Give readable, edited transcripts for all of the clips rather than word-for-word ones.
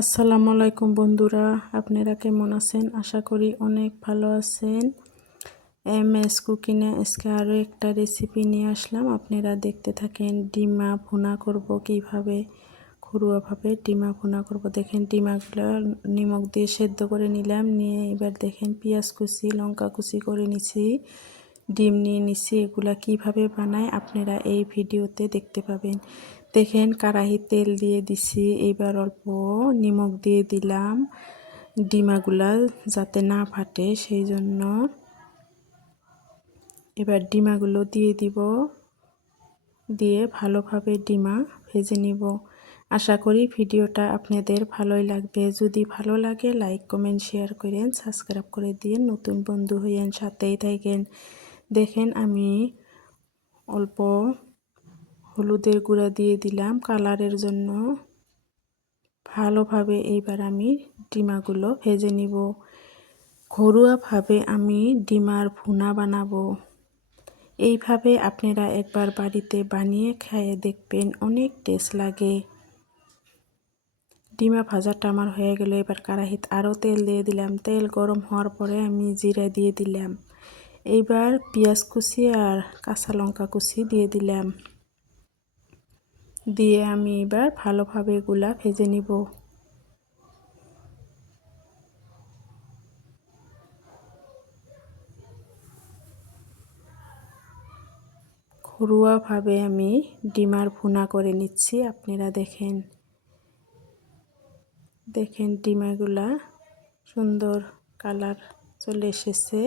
আসসালামু আলাইকুম বন্ধুরা, আপনারা কেমন আছেন? আশা করি অনেক ভালো আছেন। এমএস কুকিংয়ে আজকে আরও একটা রেসিপি নিয়ে আসলাম। আপনারা দেখতে থাকেন। ডিমা ভুনা করব কিভাবে, ঘরোয়াভাবে ডিমা ভুনা করব। দেখেন ডিমাগুলো নিমক দিয়ে সেদ্ধ করে নিলাম, নিয়ে এবার দেখেন পেঁয়াজ কুচি, লঙ্কা কুচি করে নিছি, ডিম নিয়ে নিছি। এগুলা কিভাবে বানায় আপনারা এই ভিডিওতে দেখতে পাবেন। দেখেন কড়াই তেল দিয়ে দিছি, এবার অল্প নিমক দিয়ে দিলাম ডিমাগুলা যাতে না ফাটে সেই জন্য। এবার ডিমাগুলো দিয়ে দিব, দিয়ে ভালোভাবে ডিমা ভেজে নিব। আশা করি ভিডিওটা আপনাদের ভালোই লাগবে। যদি ভালো লাগে লাইক কমেন্ট শেয়ার করেন, সাবস্ক্রাইব করে দিন, নতুন বন্ধু হইয়েন, সাথেই থাকেন। দেখেন আমি অল্প হলুদের গুঁড়া দিয়ে দিলাম কালারের জন্য। ভালোভাবে এইবার আমি ডিমাগুলো ভেজে নিব। ঘরোয়াভাবে আমি ডিমার ভুনা বানাবো। এইভাবে আপনারা একবার বাড়িতে বানিয়ে খেয়ে দেখবেন, অনেক টেস্ট লাগে। ডিমা ভাজাটা আমার হয়ে গেল। এবার কড়াইতে আরও তেল দিয়ে দিলাম। তেল গরম হওয়ার পরে আমি জিরা দিয়ে দিলাম। এইবার পেঁয়াজ কুচি আর কাঁচা লঙ্কা কুচি দিয়ে দিলাম। দিয়ে আমি এবার ভালোভাবে এগুলা ভেজে নিব। ঘরোয়াভাবে আমি ডিমার ভুনা করে নিচ্ছি। আপনারা দেখেন, দেখেন ডিমাগুলা সুন্দর কালার চলে এসেছে।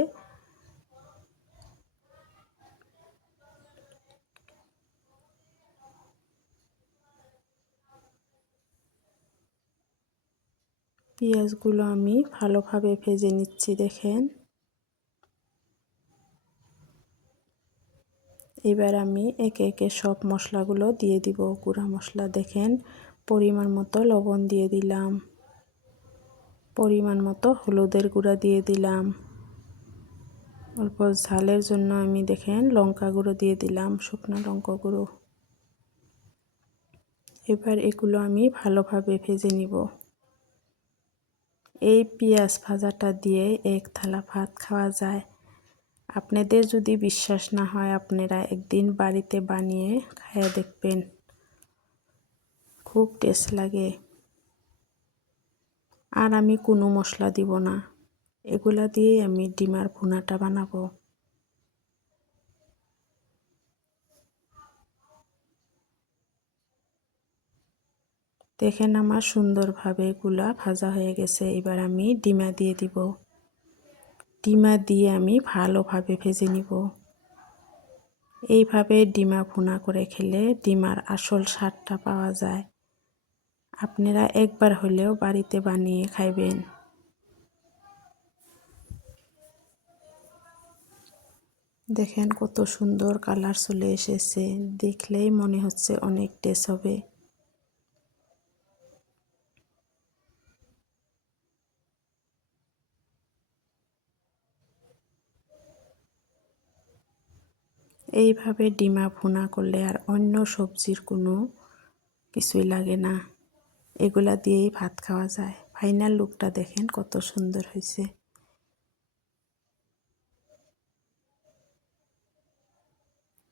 পেঁয়াজগুলো আমি ভালোভাবে ভেজে নিচ্ছি। দেখেন এবার আমি একে একে সব মশলাগুলো দিয়ে দিব। গুঁড়া মশলা দেখেন পরিমাণ মতো লবণ দিয়ে দিলাম, পরিমাণ মতো হলুদের গুঁড়া দিয়ে দিলাম, অল্প ঝালের জন্য আমি দেখেন লঙ্কা গুঁড়ো দিয়ে দিলাম, শুকনো লঙ্কা গুঁড়ো। এবার এগুলো আমি ভালোভাবে ভেজে নিব। এই পেঁয়াজ ভাজাটা দিয়ে এক থালা ভাত খাওয়া যায়। আপনাদের যদি বিশ্বাস না হয় আপনারা একদিন বাড়িতে বানিয়ে খেয়ে দেখবেন, খুব টেস্ট লাগে। আর আমি কোনো মশলা দিব না, এগুলা দিয়েই আমি ডিমার ভুনাটা বানাবো। দেখেন আমার সুন্দরভাবে এগুলা ভাজা হয়ে গেছে। এবার আমি ডিমা দিয়ে দিব। ডিমা দিয়ে আমি ভালোভাবে ভেজে নিব। এইভাবে ডিমা ভুনা করে খেলে ডিমার আসল স্বাদটা পাওয়া যায়। আপনারা একবার হলেও বাড়িতে বানিয়ে খাইবেন। দেখেন কত সুন্দর কালার চলে এসেছে, দেখলেই মনে হচ্ছে অনেক টেস্ট হবে। এইভাবে ডিমা ভুনা করলে আর অন্য সবজির কোনো কিছুই লাগে না, এগুলা দিয়েই ভাত খাওয়া যায়। ফাইনাল লুকটা দেখেন কত সুন্দর হয়েছে।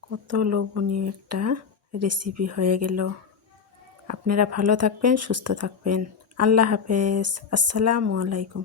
কত লোভনীয় একটা রেসিপি হয়ে গেল। আপনারা ভালো থাকবেন, সুস্থ থাকবেন। আল্লাহ হাফেজ। আসসালামু আলাইকুম।